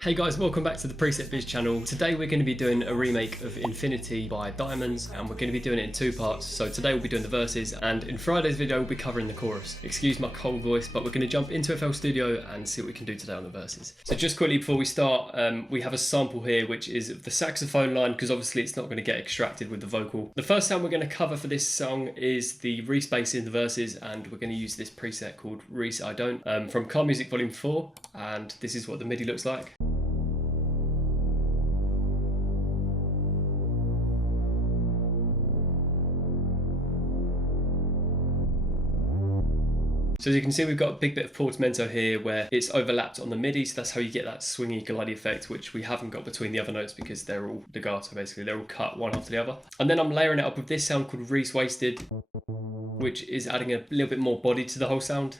Hey guys, welcome back to the Preset Viz channel. Today we're going to be doing a remake of Infinity by Diamonds, and we're going to be doing it in two parts. So today we'll be doing the verses, and in Friday's video we'll be covering the chorus. Excuse my cold voice, but we're going to jump into FL Studio and see what we can do today on the verses. So just quickly before we start, we have a sample here which is of the saxophone line, because obviously it's not going to get extracted with the vocal. The first sound we're going to cover for this song is the Reese bass in the verses, and we're going to use this preset called Reese I Don't from Car Music Volume 4, and this is what the MIDI looks like. So as you can see, we've got a big bit of portamento here where it's overlapped on the MIDI, so that's how you get that swingy glidey effect, which we haven't got between the other notes because they're all legato basically, they're all cut one after the other. And then I'm layering it up with this sound called Reese Wasted, which is adding a little bit more body to the whole sound.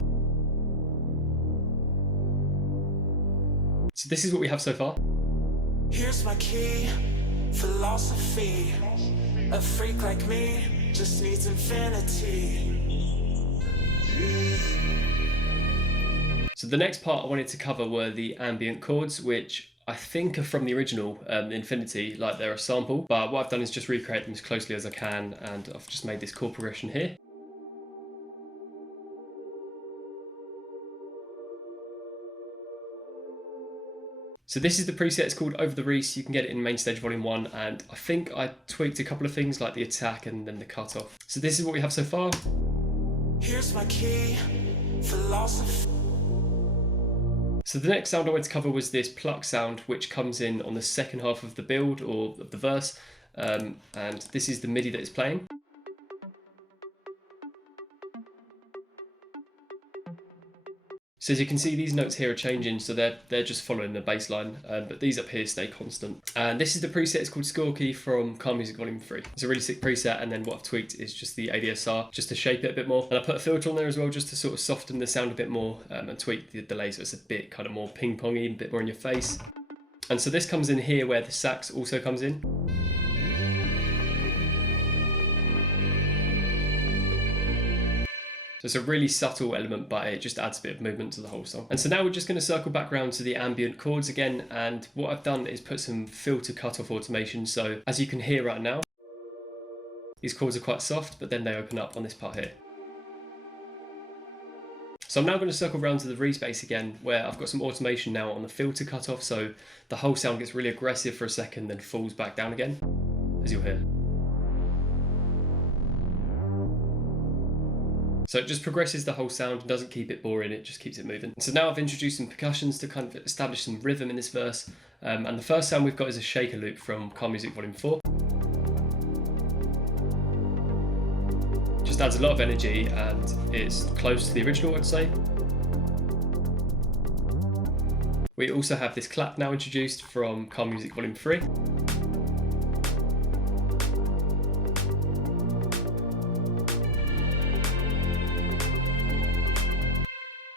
So this is what we have so far. Here's my key, philosophy. A freak like me just needs infinity. So the next part I wanted to cover were the ambient chords, which I think are from the original Infinity, like they're a sample, but what I've done is just recreate them as closely as I can, and I've just made this chord progression here. So this is the preset, it's called Over the Reese. You can get it in Main Stage Volume 1, and I think I tweaked a couple of things like the attack and then the cutoff. So this is what we have so far. Here's my key, philosophy. So the next sound I wanted to cover was this Pluck sound, which comes in on the second half of the build or of the verse, and this is the MIDI that it's playing. So as you can see, these notes here are changing, so they're just following the bass line, but these up here stay constant. And this is the preset, it's called Scorky from Car Music Volume 3. It's a really sick preset, and then what I've tweaked is just the ADSR, just to shape it a bit more. And I put a filter on there as well, just to sort of soften the sound a bit more, and tweak the delay so it's a bit kind of more ping-pongy, a bit more in your face. And so this comes in here where the sax also comes in. So it's a really subtle element, but it just adds a bit of movement to the whole song. And so now we're just going to circle back around to the ambient chords again, and what I've done is put some filter cutoff automation. So as you can hear right now, these chords are quite soft, but then they open up on this part here. So I'm now going to circle around to the Reese bass again, where I've got some automation now on the filter cutoff, so the whole sound gets really aggressive for a second, then falls back down again, as you'll hear. So it just progresses the whole sound and doesn't keep it boring, it just keeps it moving. So now I've introduced some percussions to kind of establish some rhythm in this verse. And the first sound we've got is a shaker loop from Car Music Volume 4. Just adds a lot of energy and it's close to the original, I'd say. We also have this clap now introduced from Car Music Volume 3.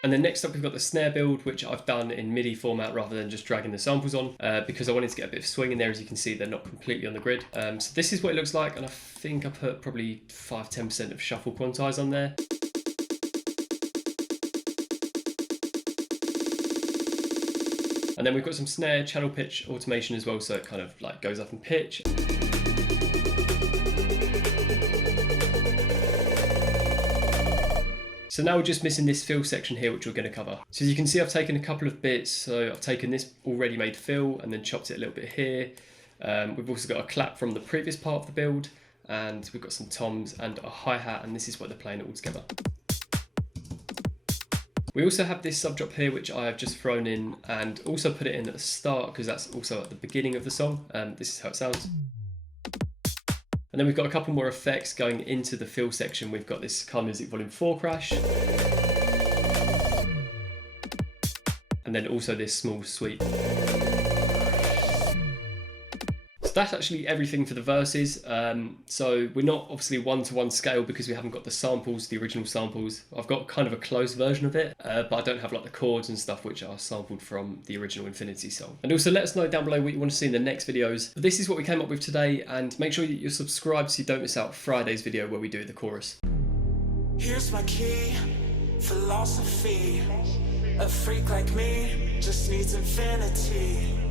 And then next up we've got the snare build, which I've done in MIDI format rather than just dragging the samples on, because I wanted to get a bit of swing in there. As you can see, they're not completely on the grid. So this is what it looks like, and I think I put probably 5-10% of shuffle quantize on there. And then we've got some snare channel pitch automation as well, so it kind of like goes up in pitch. So now we're just missing this fill section here, which we're going to cover. So as you can see, I've taken a couple of bits. So I've taken this already made fill and then chopped it a little bit here. We've also got a clap from the previous part of the build, and we've got some toms and a hi-hat, and this is what they're playing it all together. We also have this sub drop here, which I have just thrown in and also put it in at the start because that's also at the beginning of the song. This is how it sounds. And then we've got a couple more effects going into the fill section. We've got this Car Music Volume 4 crash. And then also this small sweep. So that's actually everything for the verses. So we're not obviously one-to-one scale because we haven't got the samples, the original samples. I've got kind of a close version of it, but I don't have like the chords and stuff which are sampled from the original Infinity song. And also let us know down below what you want to see in the next videos. But this is what we came up with today, and make sure that you're subscribed so you don't miss out Friday's video where we do the chorus. Here's my key, philosophy. A freak like me just needs infinity.